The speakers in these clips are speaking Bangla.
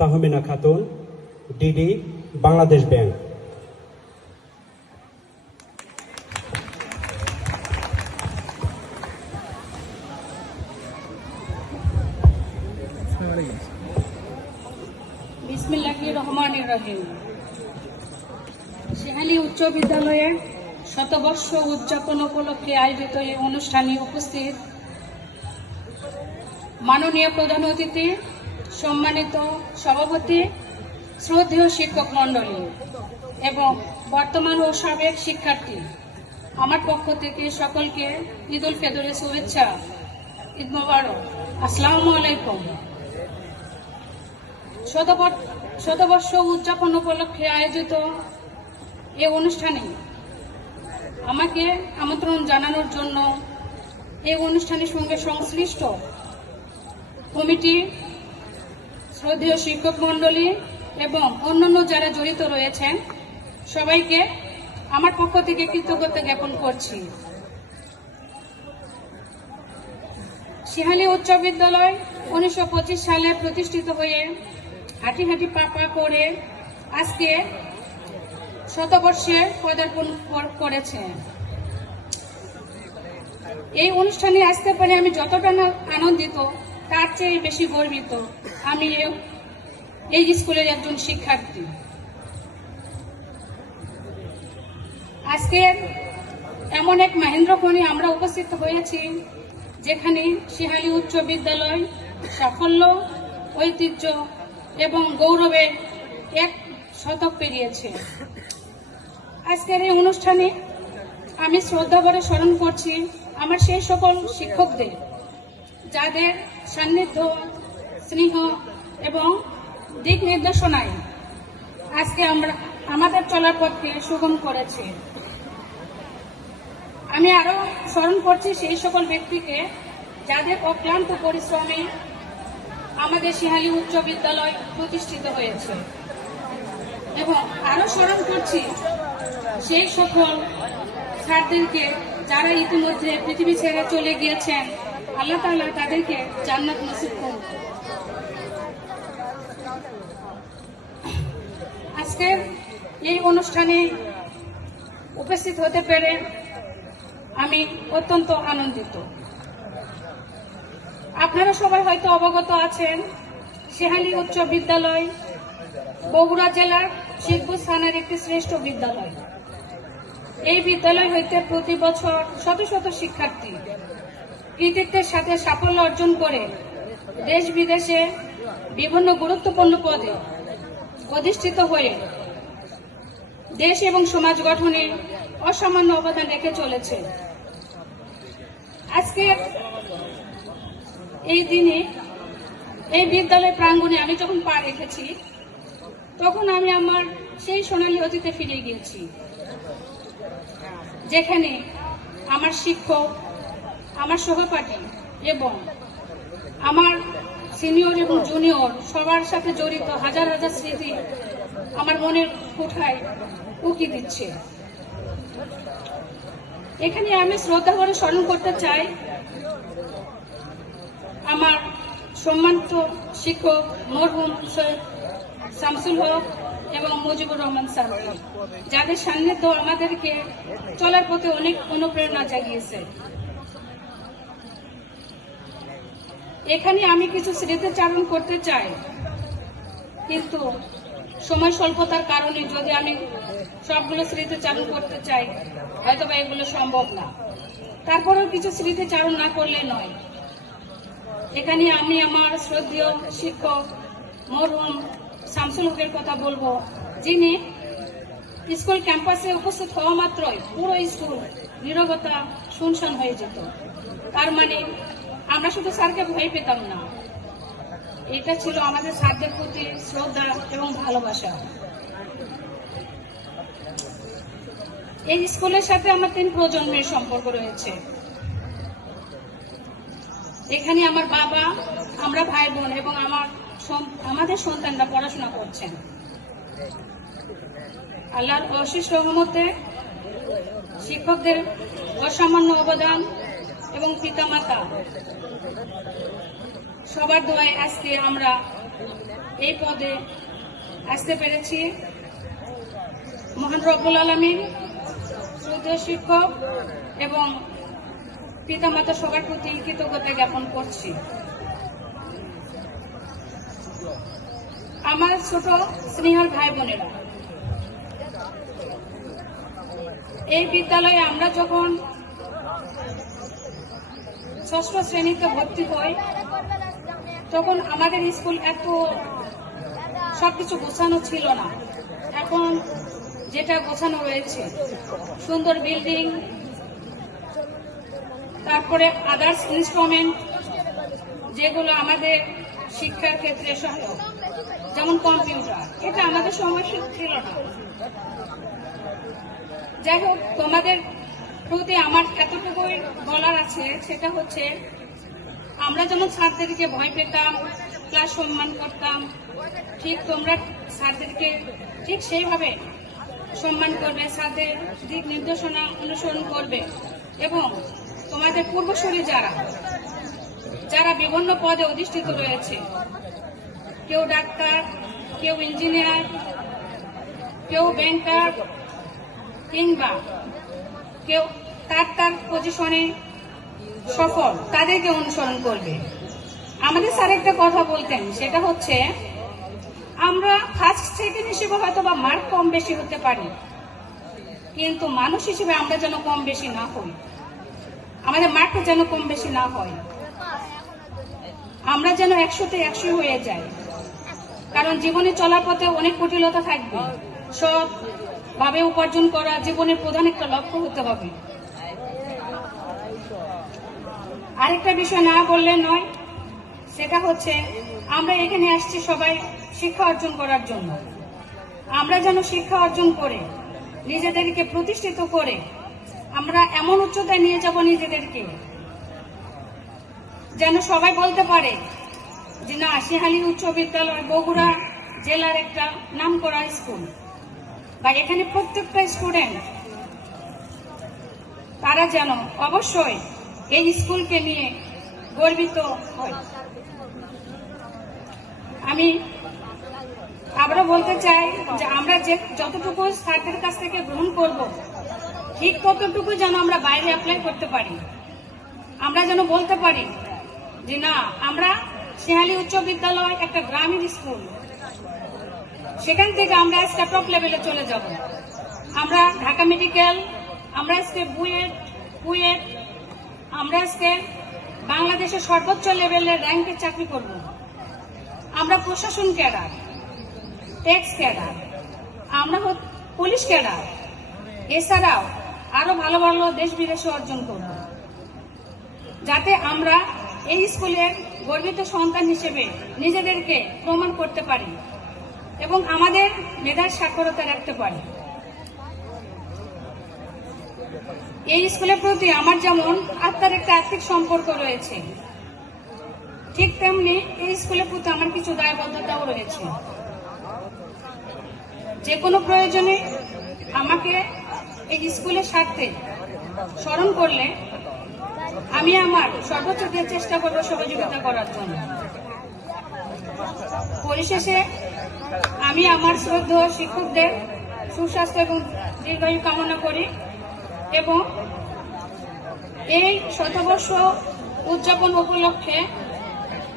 Tahmina Khatun, DD, Bangladesh bank. বিসমিল্লাহির রহমানির রহিম। শেহালী উচ্চ বিদ্যালয়ের শতবর্ষ উদযাপন উপলক্ষে আয়োজিত এই অনুষ্ঠানে উপস্থিত মাননীয় প্রধান অতিথি, সম্মানিত সভাপতি, শ্রদ্ধেয় শিক্ষক মণ্ডলী এবং বর্তমান ও সাবেক শিক্ষার্থী, আমার পক্ষ থেকে সকলকে ঈদ উল ফিতরের শুভেচ্ছা, ঈদ মোবারক, আসসালামু আলাইকুম। শতবর্ষ উদযাপন উপলক্ষে আয়োজিত এই অনুষ্ঠানে আমাকে আমন্ত্রণ জানানোর জন্য এই অনুষ্ঠানের সঙ্গে সংশ্লিষ্ট কমিটি, শ্রদ্ধেয় শিক্ষক মণ্ডলী এবং অন্যান্য যারা জড়িত রয়েছেন সবাইকে আমার পক্ষ থেকে কৃতজ্ঞতা জ্ঞাপন করছি। শেহালী উচ্চ বিদ্যালয় 1925 সালে প্রতিষ্ঠিত হয়ে হাঁটি হাঁটি পা পা করে আজকে শতবর্ষে পদার্পণ করেছে। এই অনুষ্ঠানে আসতে পারে আমি যতটা না আনন্দিত তার চেয়ে বেশি গর্বিত আমি এই স্কুলের একজন শিক্ষার্থী। আজকের এমন এক মহেন্দ্রক্ষণে আমরা উপস্থিত হয়েছি যেখানে শেহালী উচ্চ বিদ্যালয় সাফল্য, ঐতিহ্য এবং গৌরবের এক শতক পেরিয়েছে। আজকের এই অনুষ্ঠানে আমি শ্রদ্ধা ভরে স্মরণ করছি আমার সেই সকল শিক্ষকদের যাদের সান্নিধ্য, স্নেহ এবং দিক নির্দেশনায় আজকে আমাদের চলার পথকে সুগম করেছে। আমি আরো স্মরণ করছি সেই সকল ব্যক্তিকে যাদের অক্লান্ত পরিশ্রমে আমাদের শেহালী উচ্চ বিদ্যালয় প্রতিষ্ঠিত হয়েছে এবং আরো স্মরণ করছি সেই সকল স্যারদেরকে যারা ইতিমধ্যে পৃথিবী ছেড়ে চলে গিয়েছেন। আল্লাহ তাআলা তাদেরকে জান্নাত নসিব করুন। আজকের এই অনুষ্ঠানে উপস্থিত হতে পেরে আমি অত্যন্ত আনন্দিত। আপনারা সবাই হয়তো অবগত আছেন শেহালী উচ্চ বিদ্যালয় বগুড়া জেলার শিবপুর থানার একটি শ্রেষ্ঠ বিদ্যালয়। এই বিদ্যালয় হইতে প্রতি বছর শত শত শিক্ষার্থী কৃতিত্বের সাথে সাফল্য অর্জন করে দেশ বিদেশে বিভিন্ন গুরুত্বপূর্ণ পদে অধিষ্ঠিত হয়ে দেশ এবং সমাজ গঠনে অসামান্য অবদান রেখে চলেছে। আজকে এই দিনে এই বিদ্যালয় প্রাঙ্গণে আমি যখন পা রেখেছি তখন আমি আমার সেই সোনালী অতীতে ফিরে গিয়েছি, যেখানে আমার শিক্ষক, আমার সহপাঠী এবং আমার সিনিয়র এবং জুনিয়র সবার সাথে জড়িত হাজার হাজার স্মৃতি আমার মনের কোঠায় উকি দিচ্ছে। এখানে আমি শ্রদ্ধা করে স্মরণ করতে চাই আমার সম্মানিত শিক্ষক মরহুম সৈয়দ শামসুল হক এবং মুজিবুর রহমান স্যার, যাদের সান্নিধ্য আমাদেরকে চলার পথে অনেক অনুপ্রেরণা জাগিয়েছে। এখানে আমি কিছু স্মৃতিচারণ করতে চাই, কিন্তু সময় স্বল্পতার কারণে যদি আমি সবগুলো স্মৃতিচারণ করতে চাই হয়তো বা এগুলো সম্ভব না। তারপরেও কিছু স্মৃতিচারণ না করলে নয়। এখানে আমি আমার শ্রদ্ধেয় শিক্ষক মরহুম শামসুল হকের কথা বলবো, যিনি স্কুল ক্যাম্পাসে উপস্থিত হওয়া মাত্রই পুরো স্কুল নীরবতা শুনশান হয়ে যেত। তার মানে আমরা শুধু স্যারকে ভয় পেতাম না, এটা ছিল আমাদের স্যারদের প্রতি শ্রদ্ধা এবং ভালোবাসা। এই স্কুলের সাথে আমার 3 প্রজন্মের সম্পর্ক রয়েছে। এখানে আমার বাবা, আমরা ভাই বোন এবং আমাদের সন্তানরা পড়াশোনা করছেন। আল্লাহর অশেষ রহমতে শিক্ষকদের অসামান্য অবদান এবং পিতামাতা সবার দোয়ায় আজকে আমরা এই পদে আসতে পেরেছি। মহান রব্বুল আলামিন, শ্রদ্ধেয় শিক্ষক এবং পিতামাতা সবার প্রতি কৃতজ্ঞতা জ্ঞাপন করছি। আমার ছোট স্নেহার ভাই বোনেরা, এই বিদ্যালয়ে আমরা যখন ষষ্ঠ শ্রেণীতে ভর্তি হই তখন আমাদের স্কুল এত সবকিছু গোছানো ছিল না। এখন যেটা গোছানো রয়েছে, সুন্দর বিল্ডিং, তারপরে আদার্স ইনস্ট্রুমেন্ট যেগুলো আমাদের শিক্ষার ক্ষেত্রে সহায়ক, যেমন কম্পিউটার, এটা আমাদের সময় ছিল না। যাই হোক, তোমাদের প্রতি আমার এতটুকুই বলার আছে, সেটা হচ্ছে আমরা যেমন স্যারদেরকে ভয় পেতাম, ক্লাস সম্মান করতাম, ঠিক তোমরা স্যারদেরকে ঠিক সেইভাবে সম্মান করবে, স্যারদের দিক নির্দেশনা অনুসরণ করবে এবং তোমাদের পূর্বসূরি যারা বিভিন্ন পদে অধিষ্ঠিত রয়েছে, কেউ ডাক্তার, কেউ ইঞ্জিনিয়ার, কেউ ব্যাংকার, কিংবা কেউ তার পজিশনে সফল, তাদেরকে অনুসরণ করবে। আমাদের স্যার একটা কথা বলতেন, সেটা হচ্ছে আমরা ফার্স্ট সেকেন্ড হিসেবে হয়তো বা মার্ক কম বেশি হতে পারি, কিন্তু মানুষ হিসেবে আমরা যেন কম বেশি না হই, আমাদের মার্কটা যেন কম বেশি না হয়, আমরা যেন 100-তে 100 হয়ে যাই। কারণ জীবনে চলার পথে অনেক কুটিলতা থাকবে, সৎ ভাবে উপার্জন করা জীবনের প্রধান একটা লক্ষ্য হতে হবে। আরেকটা বিষয় না বললে নয়, সেটা হচ্ছে আমরা এখানে আসছি সবাই শিক্ষা অর্জন করার জন্য। আমরা যেন শিক্ষা অর্জন করে নিজেদেরকে প্রতিষ্ঠিত করে আমরা এমন উচ্চতায় নিয়ে যাব নিজেদেরকে, যেন সবাই বলতে পারে যে না, সিহালি উচ্চ বিদ্যালয় বগুড়া জেলার একটা নামকরা স্কুল, বা এখানে প্রত্যেকটা স্টুডেন্ট তারা যেন অবশ্যই এই স্কুলকে নিয়ে গর্বিত হয়। আমি আবারও বলতে চাই যে আমরা যতটুকু স্যারদের কাছ থেকে গ্রহণ করব, ঠিক ততটুকু যেন আমরা বাইরে অ্যাপ্লাই করতে পারি। আমরা যেন বলতে পারি যে না, আমরা সিহালি উচ্চ বিদ্যালয় একটা গ্রামীণ স্কুল, সেখান থেকে আমরা আজকে টপ লেভেলে চলে যাব। আমরা ঢাকা মেডিকেল, আমরা আজকে বুয়েট, আমরা আজকে বাংলাদেশের সর্বোচ্চ লেভেলের র্যাঙ্কে চাকরি করব। আমরা প্রশাসন ক্যাডার, ট্যাক্স ক্যাডার, আমরা পুলিশ ক্যাডার, এছাড়াও আরো ভালো ভালো দেশ বিদেশে অর্জন করব, যাতে আমরা এই স্কুলের গর্বিত সন্তান হিসেবে নিজেদেরকে প্রমাণ করতে পারি এবং আমাদের মেধার সাক্ষরতা রাখতে পারি। এই স্কুলের প্রতি আমার যেমন আত্মার একটা আর্থিক সম্পর্ক রয়েছে, ঠিক তেমনি এই স্কুলের প্রতি আমার কিছু দায়বদ্ধতাও রয়েছে। যে কোনো প্রয়োজনে আমাকে এই স্কুলের স্বার্থে স্মরণ করলে আমি আমার সর্বোচ্চ দিয়ে চেষ্টা করব সহযোগিতা করার জন্য। পরিশেষে আমি আমার শ্রদ্ধেয় শিক্ষকদের সুস্বাস্থ্য এবং দীর্ঘায়ু কামনা করি এবং এই শতবর্ষ উদযাপন উপলক্ষে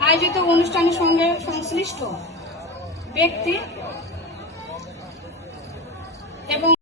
আয়োজিত অনুষ্ঠানের সঙ্গে সংশ্লিষ্ট ব্যক্তি